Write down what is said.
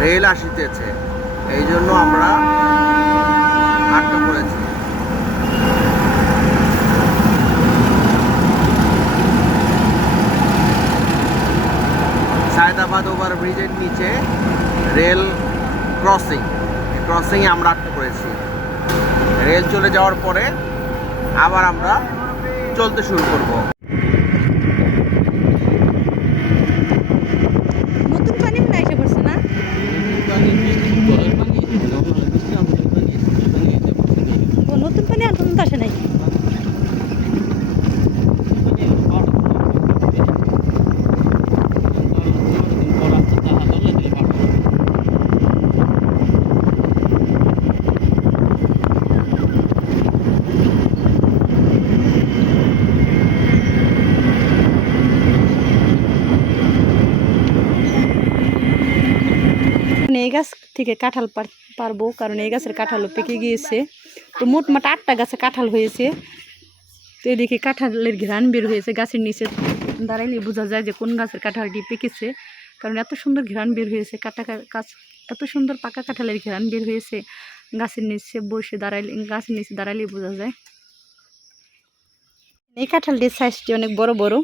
Rail আসিতেছে, এই জন্য আমরা আটকা পড়েছি। সায়দাবাদ ওভারব্রিজের নিচে রেল ক্রসিংয়ে আমরা আটকা পড়েছি। রেল চলে যাওয়ার পরে আবার আমরা চলতে শুরু করব। নতুন পানি মনে এসে পড়ছে না? নতুন পানি আর নতুন আসে নাই। এই গাছ থেকে কাঁঠাল পারবো, কারণ এই গাছের কাঁঠালও পেকে গিয়েছে। তো মোটমাট 8টা গাছে কাঁঠাল হয়েছে। তো এদিকে কাঁঠালের ঘ্রাণ বের হয়েছে। গাছের নিচে দাঁড়াইলে বোঝা যায় যে কোন গাছের কাঁঠালটি পেকেছে, কারণ এত সুন্দর ঘ্রাণ বের হয়েছে। গাছ এত সুন্দর পাকা কাঁঠালের ঘ্রাণ বের হয়েছে। গাছের নিচে বসে দাঁড়াইলে, গাছের নিচে দাঁড়াইলে বোঝা যায়। এই কাঁঠালটির সাইজটি অনেক বড় বড়।